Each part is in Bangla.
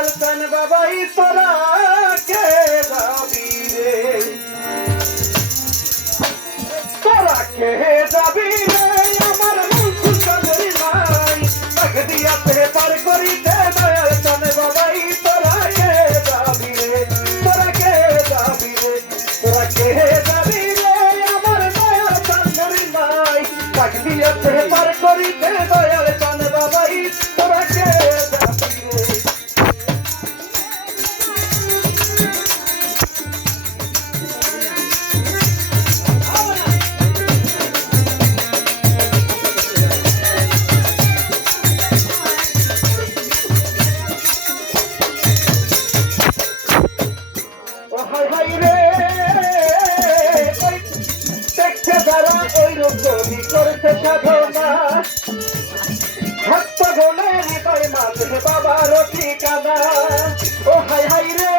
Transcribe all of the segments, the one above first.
দয়াল চান বাবাই তোরা কে যাবি রে, তোরা কে যাবি রে আমার মন খুশালের নাই, তাক দিয়াতে পার করিতে দয়াল চান বাবাই তোরা কে যাবি রে, তোরা কে যাবি রে, তোরা কে যাবি রে আমার দয়াল চানের নাই, তাক দিয়াতে পার করিতে দয়াল চান বাবাই তোরা কে যাবি রে। করছে সাধনা ভক্ত গণের হৃদয় মাঝে বাবার ঠিকানা, ও হাই হাই রে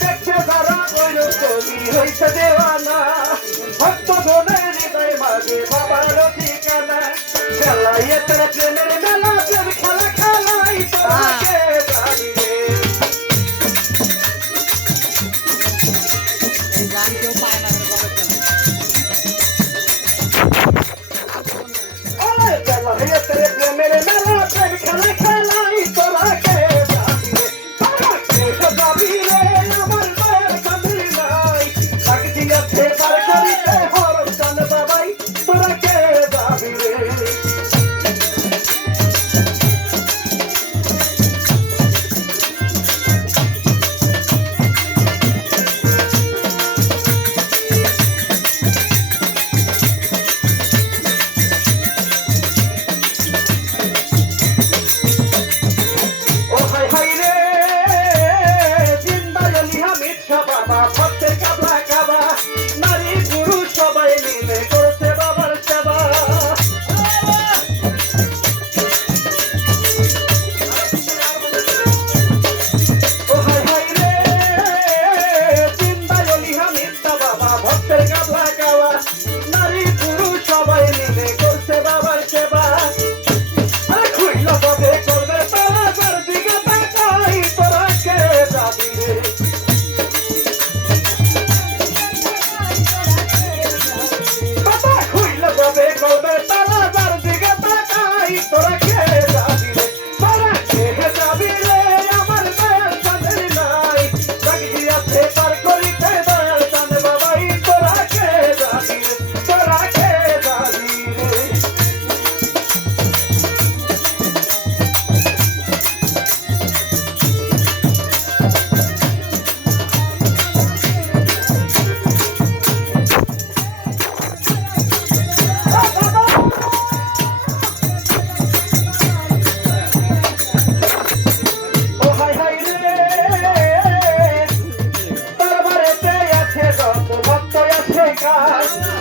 দেখছে যারা ওই কবি হইছে দেওয়ানা, ভক্ত গণের হৃদয় মাঝে বাবার ঠিকানা, খেলাইয়ে তারা প্রেমের মেলা প্রেম খেলা খেলাই তোকে যাবি রে। এই গান কেউ পায় না तेरे प्रेमेर मेला प्रेम खेला खेलाई तोरा के जाबी रे, तोरा के जाबी रे আমার দয়াল চাঁদের নাই, তাক দিয়াতে পার করিতে হরম চান বাবাই তোরা কে যাবি রে। বাবা ভক্তের কাবা কাবা নারী পুরুষ সবাই মিলে করছে বাবার সেবা, ও হাই হাই রে জিন্দায়লি হামিদা বাবা ভক্তের কাবা কাবা নারী পুরুষ সবাই মিলে করছে বাবার সেবা, আর খুইল তবে করবে তারা যার দিকে তাকাই তোরা কে যাবি রে। করবে তারা যার দিকে তাকাই তোরা কে যাবি রে, তোরা কে যাবি রে আমার দয়াল চাঁদের নাই, তাক দিয়াতে পার করিতে দয়াল চাঁদ বাবাই তোরা কে যাবি রে, তোরা কে যাবি রে।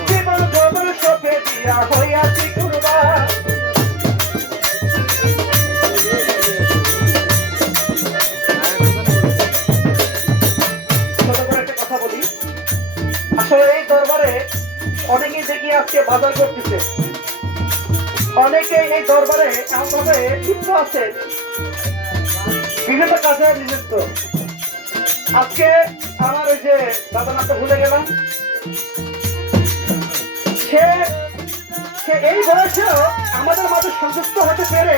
জীবন জবর সপে দিয়া হইয়াছি কুরবান, ছোট করে একটা কথা বলি, আসলে এই দরবারে অনেকেই দেখি আজকে বাজার করতেছে, অনেকে এই দরবারে এমন ভাবে লিপ্ত আছে বিভিন্ন কাজে নিযুক্ত। আজকে আমার ওই যে দাদা নামটা ভুলে গেলাম, সে এই বয়সেও আমাদের মাঝে সন্তুষ্ট হতে পেরে